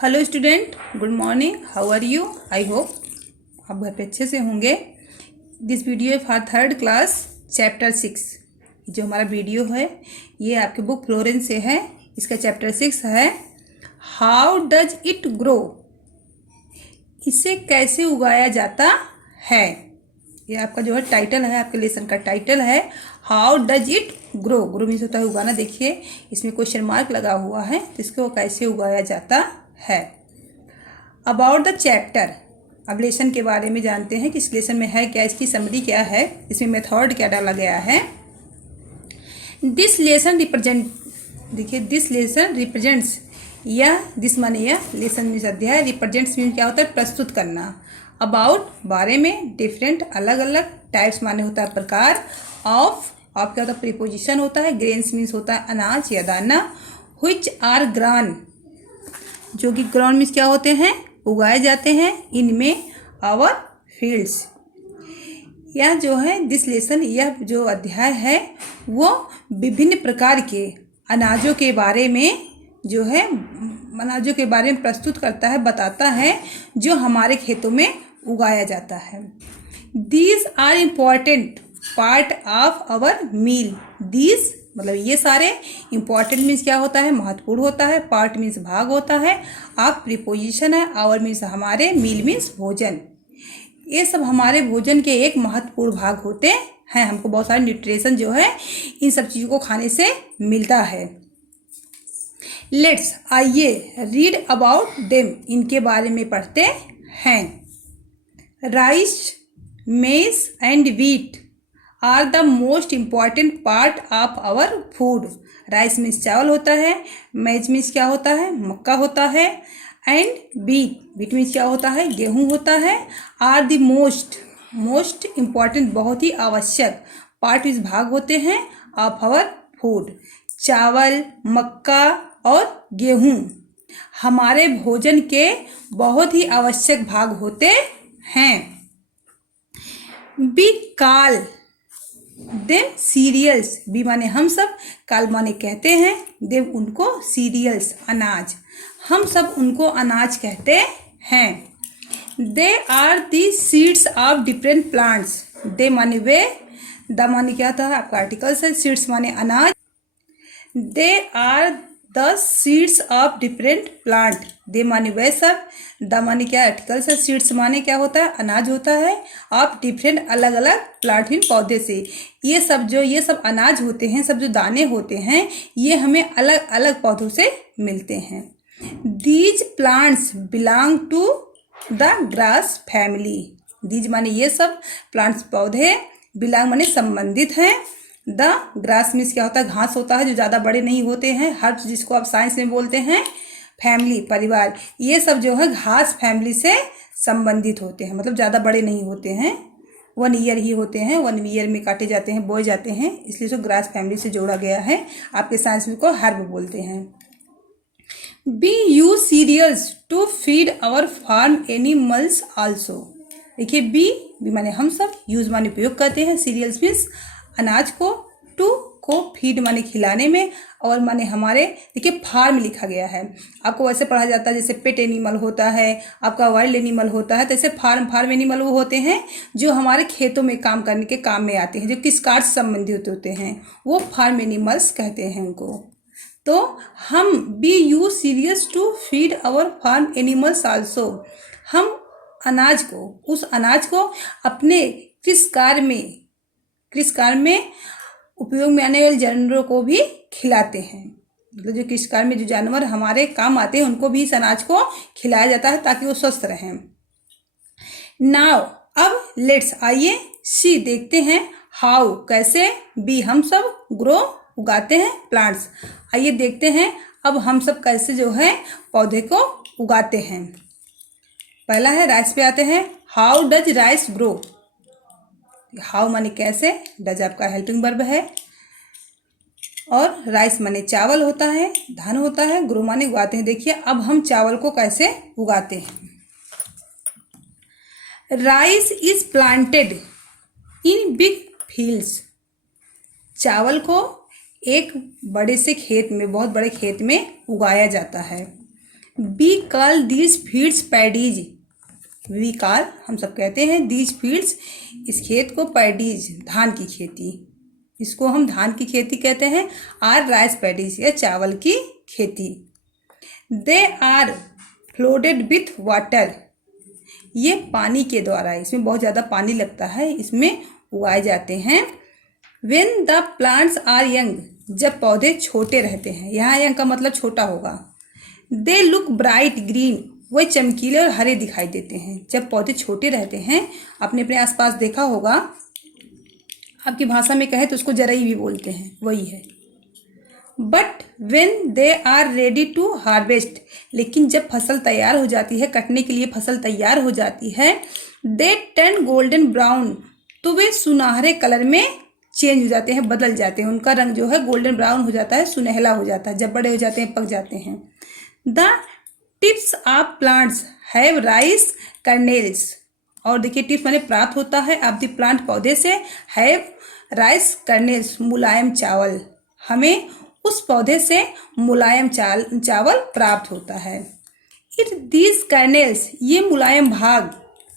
Hello student, good morning. How are you? I hope आप घर पे अच्छे से होंगे। This video for third class chapter 6। जो हमारा वीडियो है ये आपके बुक फ्लोरेंस से है। इसका चैप्टर 6 है हाउ डज इट ग्रो। इसे कैसे उगाया जाता है। ये आपका जो है टाइटल है, आपके लेसन का टाइटल है how does it grow. Grow means होता है उगाना। देखिए इसमें क्वेश्चन मार्क लगा हुआ है, तो इसको कैसे उगाया जाता है। अबाउट द चैप्टर, अब लेसन के बारे में जानते हैं कि इस लेसन में है क्या, इसकी समरी क्या है, इसमें मेथड क्या डाला गया है। दिस लेसन रिप्रेजेंट, देखिए दिस लेसन रिप्रेजेंट्स, यह दिस माने यह, लेसन मीन्स अध्याय, रिप्रेजेंट्स मीन्स क्या होता है प्रस्तुत करना। अबाउट बारे में, डिफरेंट अलग अलग, टाइप्स माने होता है प्रकार, ऑफ क्या होता है प्रीपोजिशन होता है, ग्रेन्स मीन्स होता है अनाज या दाना, व्हिच आर ग्रान, जो कि ग्राउंड मीन्स क्या होते हैं उगाए जाते हैं, इनमें आवर फील्ड्स। यह जो है दिस लेसन, यह जो अध्याय है वो विभिन्न प्रकार के अनाजों के बारे में जो है अनाजों के बारे में प्रस्तुत करता है, बताता है जो हमारे खेतों में उगाया जाता है। These are important part of our meal. These मतलब ये सारे, इंपॉर्टेंट मीन्स क्या होता है महत्वपूर्ण होता है, पार्ट मीन्स भाग होता है, आप प्रीपोजिशन है, आवर मीन्स हमारे, मील मीन्स भोजन। ये सब हमारे भोजन के एक महत्वपूर्ण भाग होते हैं। हमको बहुत सारे न्यूट्रिशन जो है इन सब चीज़ों को खाने से मिलता है। लेट्स आइए रीड अबाउट देम, इनके बारे में पढ़ते हैं। Rice, maize and wheat are the most important part of our food. Rice means चावल होता है, मेज मीन्स क्या होता है मक्का होता है, एंड व्हीट मीन्स क्या होता है गेहूं होता है। आर द मोस्ट इम्पॉर्टेंट बहुत ही आवश्यक, पार्ट मीन्स भाग होते हैं, ऑफ आवर फूड। चावल, मक्का और गेहूं हमारे भोजन के बहुत ही आवश्यक भाग होते हैं। बी काल देव सीरियल्स, बी माने हम सब, काल माने कहते हैं, देव उनको, सीरियल्स अनाज, हम सब उनको अनाज कहते हैं। They are the seeds of different plants. They माने वे, द माने क्या था आपका आर्टिकल्स है, सीड्स माने अनाज। They are the seeds of different plant, they माने वह सब, द माने क्या आर्टिकल्स है, सीड्स माने क्या होता है अनाज होता है, ऑफ डिफरेंट अलग अलग, प्लांट इन पौधे से। ये सब अनाज होते हैं, सब जो दाने होते हैं ये हमें अलग अलग पौधों से मिलते हैं। These plants belong to the grass family. These माने ये सब, प्लांट्स पौधे, बिलोंग माने संबंधित हैं, द ग्रास मीन्स क्या होता है घास होता है जो ज़्यादा बड़े नहीं होते हैं, हर्ब्स जिसको आप साइंस में बोलते हैं, फैमिली परिवार, ये सब जो है घास फैमिली से संबंधित होते हैं, मतलब ज़्यादा बड़े नहीं होते हैं, 1 ईयर ही होते हैं, 1 ईयर में काटे जाते हैं, बोए जाते हैं, इसलिए इसको ग्रास फैमिली से जोड़ा गया है। आपके साइंस में को हर्ब बोलते हैं। We use cereals to feed our farm animals also. देखिए बी माने हम सब, यूज माने उपयोग करते हैं, सीरियल्स मीन्स अनाज को, टू को फीड माने खिलाने में, और माने हमारे, देखिए फार्म लिखा गया है, आपको वैसे पढ़ा जाता है जैसे पेट एनिमल होता है, आपका वाइल्ड एनिमल होता है, तो ऐसे फार्म एनिमल वो होते हैं जो हमारे खेतों में काम करने के काम में आते हैं, जो किस कार्य से संबंधित होते हैं, वो फार्म एनिमल्स कहते हैं उनको। तो हम we use cereals to feed our farm animals also, हम अनाज को, उस अनाज को अपने किस कार्य में उपयोग में आने वाले जानवरों को भी खिलाते हैं, मतलब जो किस कार्य में जो जानवर हमारे काम आते हैं उनको भी इस अनाज को खिलाया जाता है ताकि वो स्वस्थ रहें। नाउ अब लेट्स आइए सी देखते हैं, हाउ कैसे, बी हम सब, ग्रो उगाते हैं, प्लांट्स आइए देखते हैं अब हम सब कैसे जो है पौधे को उगाते हैं। पहला है राइस पे आते हैं, how does rice grow. How माने कैसे, डज आपका हेल्पिंग वर्ब है, और राइस माने चावल होता है, धान होता है, ग्रो माने उगाते हैं। देखिए अब हम चावल को कैसे उगाते हैं। Rice is planted in big fields. चावल को एक बड़े से खेत में, बहुत बड़े खेत में उगाया जाता है। We call these fields paddies. We call हम सब कहते हैं दीज फील्ड्स इस खेत को पैडीज धान की खेती, इसको हम धान की खेती कहते हैं। आर राइस पैडीज या चावल की खेती। दे आर फ्लोडेड विथ वाटर, ये पानी के द्वारा, इसमें बहुत ज़्यादा पानी लगता है, इसमें उगाए जाते हैं। When the plants are young, जब पौधे छोटे रहते हैं, यहाँ यंग का मतलब छोटा होगा। दे लुक ब्राइट ग्रीन, वह चमकीले और हरे दिखाई देते हैं। जब पौधे छोटे रहते हैं, आपने अपने आसपास देखा होगा, आपकी भाषा में कहे तो उसको जरई भी बोलते हैं, वही है। But when they are ready to harvest, लेकिन जब फसल तैयार हो जाती है, कटने के लिए फसल तैयार हो जाती है, दे टर्न गोल्डन ब्राउन, तो वे सुनहरे कलर में चेंज हो जाते हैं, बदल जाते हैं। उनका रंग जो है गोल्डन ब्राउन हो जाता है, सुनहला हो जाता है जब बड़े हो जाते हैं, पक जाते हैं। The tips of plants have rice kernels, और देखिए टिप्स माने प्राप्त होता है ऑफ द प्लांट पौधे से, हैव राइस कर्नेल्स मुलायम चावल, हमें उस पौधे से मुलायम चावल प्राप्त होता है। इट दीज कर्नेल्स, ये मुलायम भाग,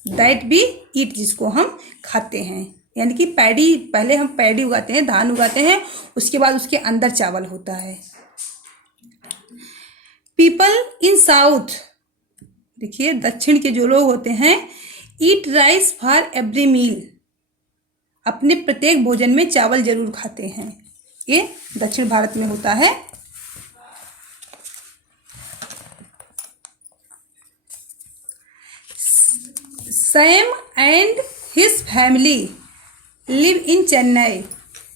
दैट बी ईट, जिसको हम खाते हैं। यानी कि पैडी, पहले हम पैडी उगाते हैं, धान उगाते हैं, उसके बाद उसके अंदर चावल होता है। पीपल इन साउथ, देखिए दक्षिण के जो लोग होते हैं, eat rice for every meal, अपने प्रत्येक भोजन में चावल जरूर खाते हैं। ये दक्षिण भारत में होता है। Sam and his family live in Chennai,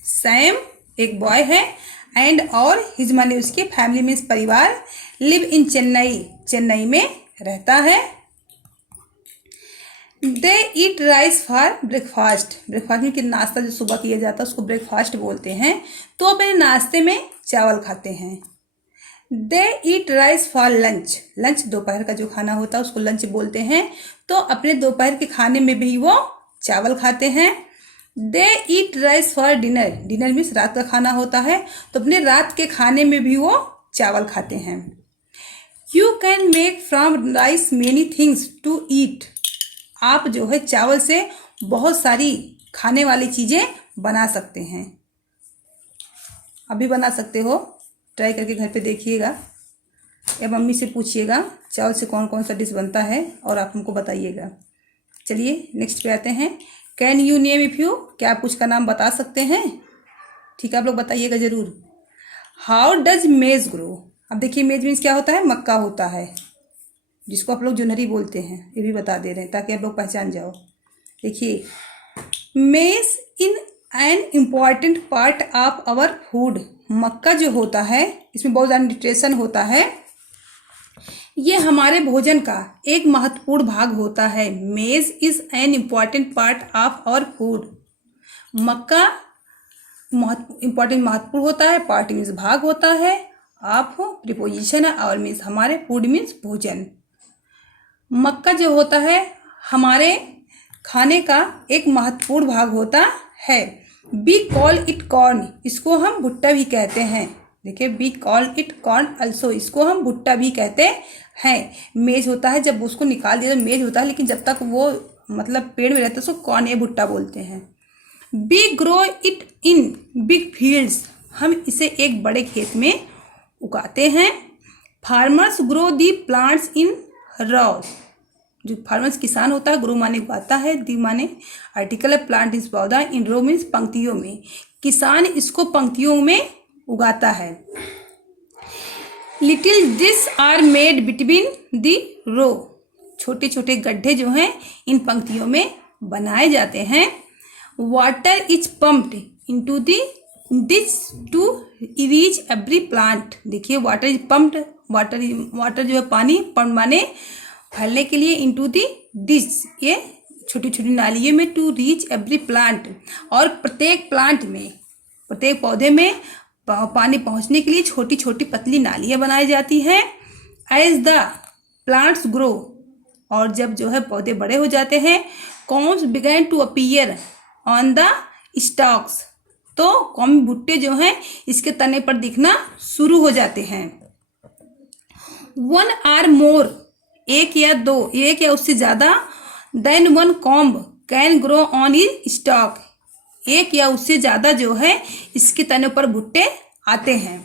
Sam एक बॉय है, एंड और हिज माने उसके, फैमिली मीन्स परिवार, लिव इन चेन्नई, चेन्नई में रहता है। They eat rice for breakfast, breakfast में कि नाश्ता जो सुबह किया जाता है उसको ब्रेकफास्ट बोलते हैं, तो अपने नाश्ते में चावल खाते हैं। They eat rice for lunch, lunch दोपहर का जो खाना होता है उसको लंच बोलते हैं, तो अपने दोपहर के खाने में भी वो चावल खाते हैं। They eat rice for dinner, dinner means रात का खाना होता है, तो अपने रात के खाने में भी वो चावल खाते हैं। You can make from rice many things to eat, आप जो है चावल से बहुत सारी खाने वाली चीज़ें बना सकते हैं। अभी बना सकते हो, ट्राई करके घर पे देखिएगा या मम्मी से पूछिएगा चावल से कौन कौन सा डिश बनता है और आप हमको बताइएगा। चलिए नेक्स्ट पे आते हैं। Can you name if you, क्या आप कुछ का नाम बता सकते हैं? ठीक है, आप लोग बताइएगा ज़रूर। हाउ डज मेज ग्रो, अब देखिए मेज मीन्स क्या होता है, मक्का होता है, जिसको आप लोग जोनहरी बोलते हैं, ये भी बता दे रहे हैं ताकि आप लोग पहचान जाओ। देखिए maize is an important part of our food, मक्का जो होता है इसमें बहुत ज़्यादा न्यूट्रिशन होता है, ये हमारे भोजन का एक महत्वपूर्ण भाग होता है। Maize is an important part of our food, मक्का महत्वपूर्ण होता है, पार्ट मीन्स भाग होता है, आप प्रीपोजिशन है, और मीन्स हमारे, फूड मीन्स भोजन। मक्का जो होता है हमारे खाने का एक महत्वपूर्ण भाग होता है। बी कॉल इट कॉर्न, इसको हम भुट्टा भी कहते हैं। देखिए be call it corn also, इसको हम भुट्टा भी कहते हैं। मेज होता है, जब उसको निकाल दिया तो मेज होता है, लेकिन जब तक वो मतलब पेड़ में रहता है उसको कॉर्न या भुट्टा बोलते हैं। B grow it in big fields, हम इसे एक बड़े खेत में उगाते हैं। Farmers grow the plants in raw, जो फार्मर्स किसान होता है, ग्रो माने उगाता है, दी माने आर्टिकल है, प्लांट इस पौधा, इन रो मीन्स पंक्तियों में, किसान इसको पंक्तियों में उगाता है। Little dish are made between the row, छोटे छोटे गड्ढे जो हैं इन पंक्तियों में बनाए जाते हैं। Water is pumped into the dish to reach every plant, देखिए वाटर इज पम्प्ड, वाटर जो है पानी, पंप माने फैलने के लिए, इनटू दी डिश, ये छोटी छोटी नालियों में, टू रीच एवरी प्लांट, और प्रत्येक प्लांट में, प्रत्येक पौधे में पानी पहुंचने के लिए छोटी छोटी पतली नालियाँ बनाई जाती हैं। एज द प्लांट्स ग्रो, और जब जो है पौधे बड़े हो जाते हैं, cobs begin to appear on the stalks, तो कॉम भुट्टे जो हैं इसके तने पर दिखना शुरू हो जाते हैं। 1 or more, एक या उससे ज़्यादा, then 1 cob can grow on in stalk, एक या उससे ज़्यादा जो है इसके तने पर भुट्टे आते हैं।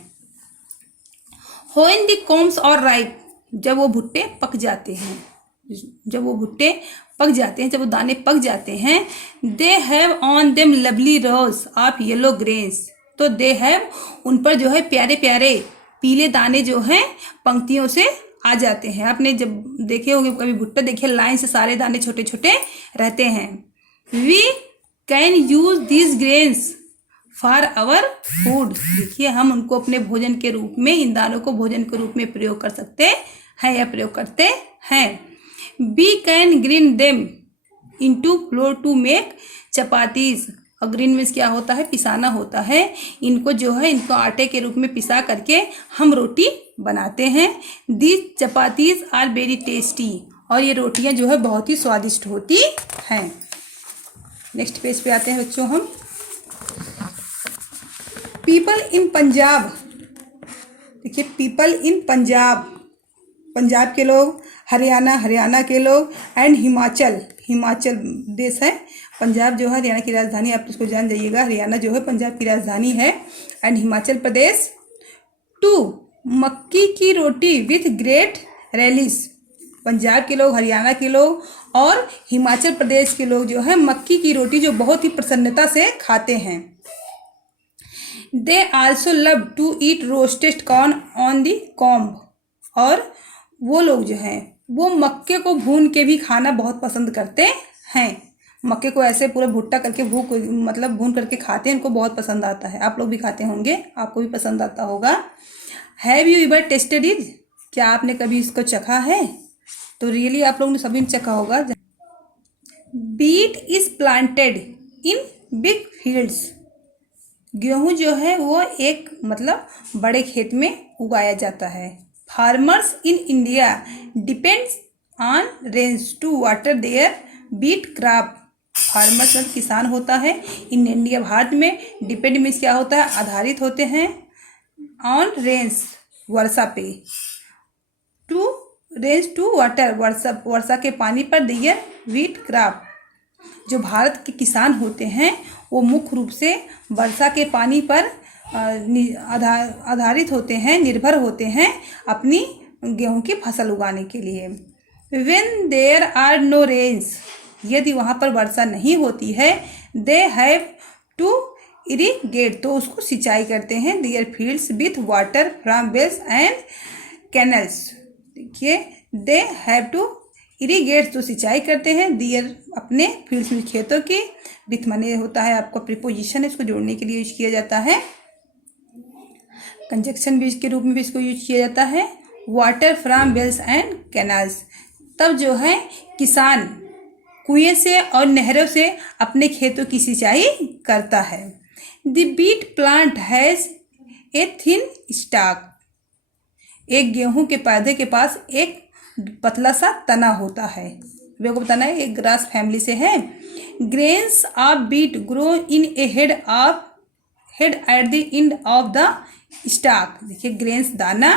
When the cobs are ripe, जब वो भुट्टे पक जाते हैं, जब वो दाने पक जाते हैं, they have on them lovely rose of yellow grains, तो दे हैव, उन पर जो है प्यारे प्यारे पीले दाने जो हैं पंक्तियों से आ जाते हैं। आपने जब देखे होंगे कभी भुट्टे देखे, लाइन से सारे दाने छोटे छोटे रहते हैं। We can use this grains for our food, देखिए हम उनको अपने भोजन के रूप में, इन दानों को भोजन के रूप में प्रयोग कर सकते हैं या प्रयोग करते हैं। We can grind them into flour to make chapatis, और ग्रीन मीन्स क्या होता है, पिसाना होता है। इनको जो है, इनको आटे के रूप में पिसा करके हम रोटी बनाते हैं। These chapatis are very tasty, और ये रोटियां जो है बहुत ही स्वादिष्ट होती हैं। नेक्स्ट पेज पे आते हैं बच्चों हम। पीपल इन पंजाब, देखिए पीपल इन पंजाब, पंजाब के लोग, हरियाणा के लोग, एंड हिमाचल देश है। पंजाब जो है हरियाणा की राजधानी, आप इसको जान जाइएगा, हरियाणा जो है पंजाब की राजधानी है, एंड हिमाचल प्रदेश। टू मक्की की रोटी विथ ग्रेट रेलिश, पंजाब के लोग, हरियाणा के लोग और हिमाचल प्रदेश के लोग जो है मक्की की रोटी जो बहुत ही प्रसन्नता से खाते हैं। They also love to eat roasted corn on the cob, और वो लोग जो हैं वो मक्के को भून के भी खाना बहुत पसंद करते हैं। मक्के को ऐसे पूरा भुट्टा करके भून करके खाते हैं, इनको बहुत पसंद आता है। आप लोग भी खाते होंगे, आपको भी पसंद आता होगा। Have you ever tested it, क्या आपने कभी इसको चखा है? तो रियली आप लोगों ने सभी ने चखा होगा। Wheat is planted in big fields, गेहूं जो है वो एक बड़े खेत में उगाया जाता है। Farmers in India depends on rains to water their wheat crop, farmers किसान होता है इन इंडिया, भारत में। डिपेंड मीन्स क्या होता है, आधारित होते हैं, ऑन रेन्स वर्षा पे, टू रेन्स टू वाटर वर्षा के पानी पर, देयर व्हीट क्रॉप, जो भारत के किसान होते हैं वो मुख्य रूप से वर्षा के पानी पर आधारित होते हैं, निर्भर होते हैं अपनी गेहूं की फसल उगाने के लिए। When there are no rains, यदि वहाँ पर वर्षा नहीं होती है, दे हैव टू इरिगेट, तो उसको सिंचाई करते हैं, their fields with water from wells and canals, देखिए दे हैव टू इरिगेट, तो सिंचाई करते हैं, देयर अपने फील्ड्स में, खेतों की। विथ माने होता है आपका प्रीपोजिशन है, इसको जोड़ने के लिए यूज किया जाता है। कंजक्शन भी इसके रूप में भी इसको यूज किया जाता है। Water from wells and canals, तब जो है किसान कुएं से और नहरों से अपने खेतों की सिंचाई करता है। The wheat plant has a thin stalk, एक गेहूं के पौधे के पास एक पतला सा तना होता है, वे को बताना है, एक ग्रास फैमिली से है। Grains of wheat grow in a head at the end of the stalk, देखिए ग्रेन्स दाना,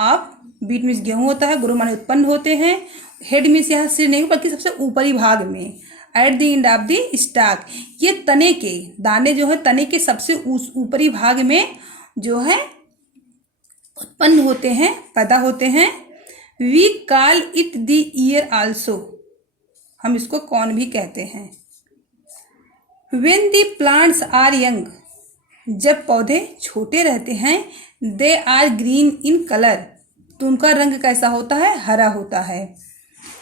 ऑफ बीट मीन्स गेहूं होता है, ग्रो माने उत्पन्न होते हैं, हेड मीन्स यहाँ सिर नहीं बल्कि सबसे ऊपरी भाग में, eight the end of the stock, ये तने के दाने जो है तने के सबसे ऊपरी भाग में जो है उत्पन्न होते हैं, पैदा होते हैं। We call it the ear also, हम इसको कौन भी कहते हैं। When the plants are young, जब पौधे छोटे रहते हैं, they are green in colour, तो उनका रंग कैसा होता है, हरा होता है।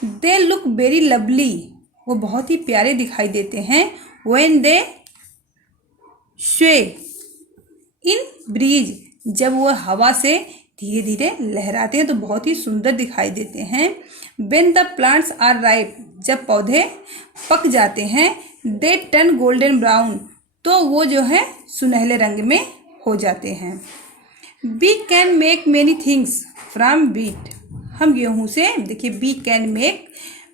दे लुक वेरी लवली, वो बहुत ही प्यारे दिखाई देते हैं। व्हेन दे स्वे इन ब्रीज, जब वो हवा से धीरे धीरे लहराते हैं तो बहुत ही सुंदर दिखाई देते हैं। When the plants are ripe, जब पौधे पक जाते हैं, दे टर्न गोल्डन ब्राउन, तो वो जो है सुनहले रंग में हो जाते हैं। We can make many things from wheat, हम गेहूं से, देखिए वी कैन मेक,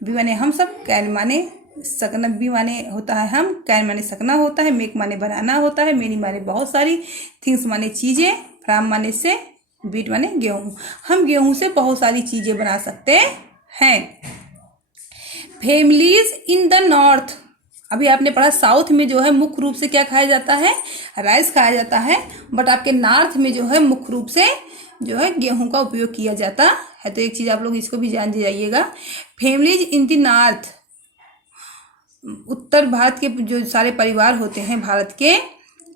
वी माने हम सब, कैन माने सकना, बी माने होता है हम, कैन माने सकना होता है, मेक माने बनाना होता है, मेनी माने बहुत सारी, थिंग्स माने चीज़ें, फ्रॉम माने से, बीट माने गेहूँ। हम गेहूँ से बहुत सारी चीज़ें बना सकते हैं। फैमिलीज इन द नॉर्थ, अभी आपने पढ़ा साउथ में जो है मुख्य रूप से क्या खाया जाता है, राइस खाया जाता है, बट आपके नॉर्थ में जो है मुख्य रूप से जो है गेहूं का उपयोग किया जाता है। तो एक चीज़ आप लोग इसको भी जान जाइएगा, फैमिलीज इन द नॉर्थ, उत्तर भारत के जो सारे परिवार होते हैं भारत के,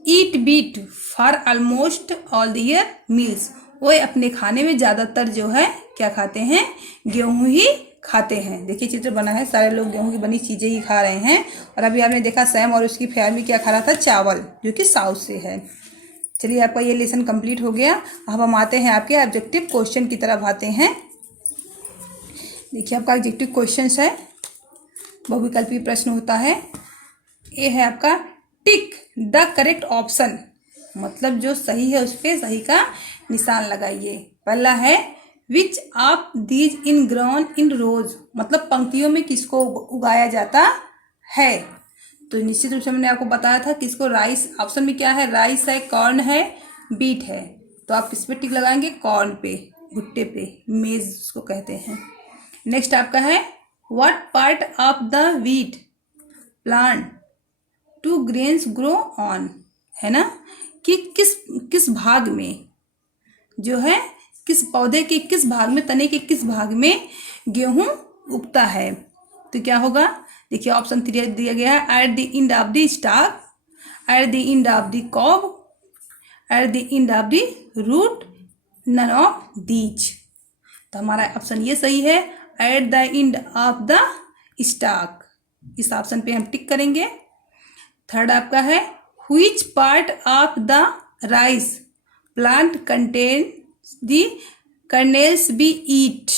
eat wheat for almost all the year meals, वो अपने खाने में ज़्यादातर जो है क्या खाते हैं, गेहूं ही खाते हैं। देखिए चित्र बना है, सारे लोग गेहूं की बनी चीज़ें ही खा रहे हैं। और अभी आपने देखा सैम और उसकी फैमिली क्या खा रहा था, चावल, जो कि साउथ से है। चलिए आपका ये लेसन कंप्लीट हो गया। अब हम आते हैं आपके ऑब्जेक्टिव क्वेश्चन की तरफ आते हैं। देखिए आपका ऑब्जेक्टिव क्वेश्चन है, बहुविकल्पीय प्रश्न होता है। ये है आपका टिक द करेक्ट ऑप्शन, मतलब जो सही है उस पर सही का निशान लगाइए। पहला है which of these is grown in rows, मतलब पंक्तियों में किसको उगाया जाता है। तो निश्चित रूप से मैंने आपको बताया था किसको, राइस। ऑप्शन में क्या है, राइस है, कॉर्न है, बीट है। तो आप किस पे टिक लगाएंगे, कॉर्न पे, भुट्टे पे, मेज उसको कहते हैं। नेक्स्ट आपका है what part of the wheat plant to grains grow on, है ना, कि किस भाग में जो है, किस पौधे के किस भाग में, तने के किस भाग में गेहूं उगता है। तो क्या होगा, देखिए ऑप्शन 3 दिया गया है, at the end of the stalk, at the end of the cob, at the end of the root, none of these. तो हमारा ऑप्शन ये सही है, at the end of the stalk. इस ऑप्शन पे हम टिक करेंगे। थर्ड आपका है which part of the rice plant contain the kernels we eat,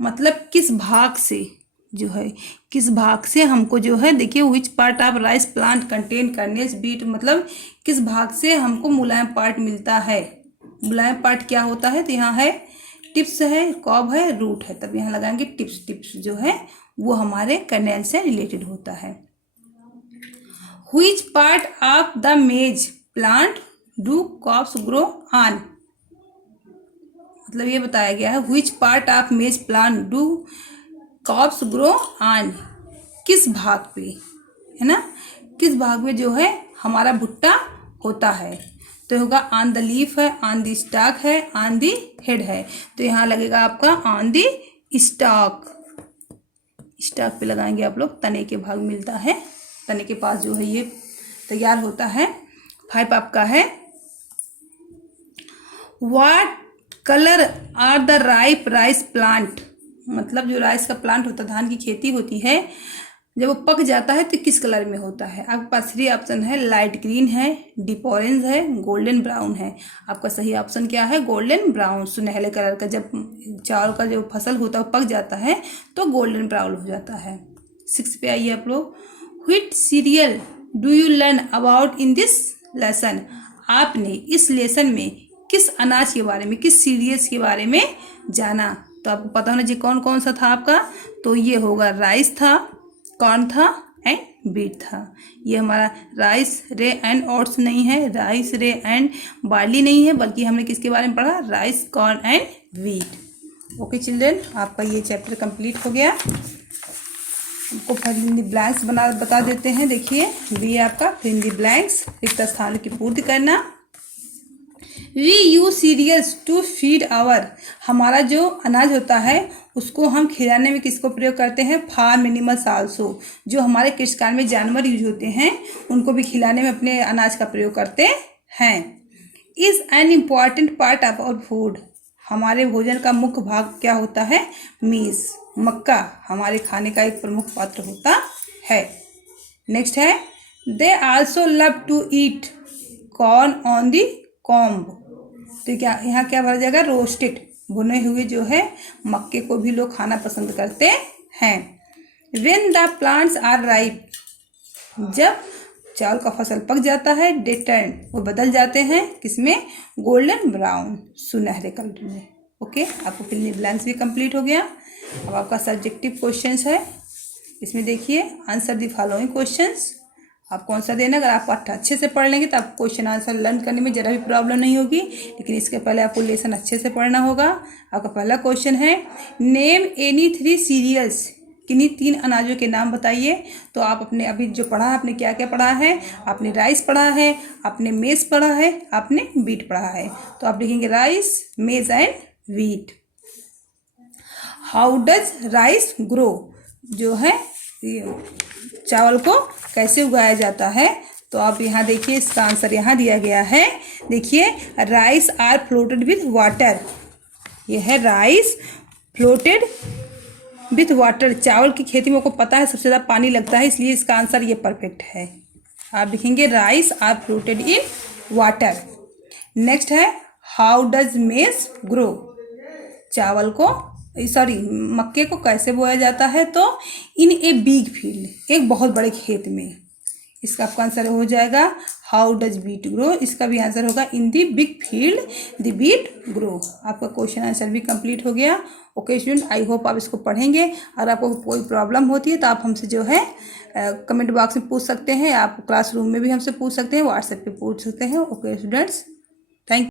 मतलब किस भाग से जो है, किस भाग से हमको जो है, देखिए which part of rice plant contain kernels wheat, मतलब किस भाग से हमको मुलायम पार्ट मिलता है। मुलायम पार्ट क्या होता है, तो यहाँ है टिप्स है, कॉब है, रूट है, तब यहाँ लगाएंगे टिप्स। टिप्स जो है वो हमारे कर्नेल से रिलेटेड होता है। Which part of the maize plant do cobs grow on, मतलब ये बताया गया है which part of maize plant do cobs grow on, किस भाग पे, है ना, किस भाग में जो है हमारा भुट्टा होता है। तो होगा ऑन द लीफ है, ऑन द स्टॉक है, ऑन द हेड है। तो यहाँ लगेगा आपका ऑन द स्टॉक। स्टॉक पे लगाएंगे आप लोग, तने के भाग मिलता है, तने के पास जो है ये तैयार होता है। 5 आपका है what colour are the ripe rice plant, मतलब जो राइस का प्लांट होता है, धान की खेती होती है, जब वो पक जाता है तो किस कलर में होता है। आपके पास 3 ऑप्शन है, लाइट ग्रीन है, डीप ऑरेंज है, गोल्डन ब्राउन है। आपका सही ऑप्शन क्या है, गोल्डन ब्राउन, सुनहरे कलर का। जब चावल का जो फसल होता है वो पक जाता है तो गोल्डन ब्राउन हो जाता है। 6 पे आइए आप लोग, which serial do you learn about in this lesson, आपने इस लेसन में किस अनाज के बारे में, किस सीरियल्स के बारे में जाना। तो आपको पता होना चाहिए कौन कौन सा था आपका, तो ये होगा राइस था, कॉर्न था एंड बीट था। ये हमारा राइस रे एंड ओट्स नहीं है, राइस रे एंड बार्ली नहीं है, बल्कि हमने किसके बारे में पढ़ा, rice, corn and wheat. Okay children, आपका ये चैप्टर कंप्लीट हो गया। आपको फिल इन द ब्लैंक्स बता देते हैं। देखिए बी आपका फिल इन द ब्लैंक्स, रिक्त स्थानों की पूर्ति करना। We use cereals to feed our, हमारा जो अनाज होता है उसको हम खिलाने में किसको प्रयोग करते हैं, फार्म एनिमल्स आल्सो, जो हमारे कृषि कार्य में जानवर यूज होते हैं उनको भी खिलाने में अपने अनाज का प्रयोग करते हैं। Is an important part of our food, हमारे भोजन का मुख्य भाग क्या होता है, मीज, मक्का हमारे खाने का एक प्रमुख पात्र होता है। नेक्स्ट है they also love to eat corn on the cob, तो क्या यहाँ क्या भरा जाएगा, रोस्टेड, भुने हुए जो है मक्के को भी लोग खाना पसंद करते हैं। When the plants are ripe, जब चावल का फसल पक जाता है, दे टर्न, वो बदल जाते हैं किसमें, गोल्डन ब्राउन, सुनहरे कलर में। ओके, आपको फिल इन द ब्लैंक्स भी कंप्लीट हो गया। अब आपका सब्जेक्टिव क्वेश्चंस है, इसमें देखिए आंसर द फॉलोइंग क्वेश्चंस। आप कौन सा देना। अगर आप पाठ अच्छे से पढ़ लेंगे तो आप क्वेश्चन आंसर लर्न करने में ज़रा भी प्रॉब्लम नहीं होगी, लेकिन इसके पहले आपको लेसन अच्छे से पढ़ना होगा। आपका पहला क्वेश्चन है, नेम एनी 3 सीरियल्स, किन्हीं 3 अनाजों के नाम बताइए। तो आप अपने अभी जो पढ़ा है, आपने क्या क्या पढ़ा है, आपने राइस पढ़ा है, आपने मेज़ पढ़ा है, आपने व्हीट पढ़ा है। तो आप लिखेंगे राइस, मेज़ and wheat. How does rice grow, जो है चावल को कैसे उगाया जाता है। तो आप यहाँ देखिए, इसका आंसर यहाँ दिया गया है। देखिए, rice are floated with water. यह है राइस फ्लोटेड विथ वाटर। चावल की खेती में आपको पता है सबसे ज़्यादा पानी लगता है, इसलिए इसका आंसर ये परफेक्ट है। आप लिखेंगे rice are floated in water. Next है, हाउ डज मेज ग्रो, चावल को मक्के को कैसे बोया जाता है। तो इन ए बिग फील्ड, एक बहुत बड़े खेत में। इसका आपका आंसर हो जाएगा हाउ डज बीट ग्रो। इसका भी आंसर होगा in the big field the wheat grow. आपका क्वेश्चन आंसर भी कंप्लीट हो गया। ओके स्टूडेंट, आई होप आप इसको पढ़ेंगे। और आपको कोई प्रॉब्लम होती है तो आप हमसे जो है कमेंट बॉक्स में पूछ सकते हैं, आप क्लासरूम में भी हमसे पूछ सकते हैं, व्हाट्सएप पे पूछ सकते हैं। Okay students, thank you.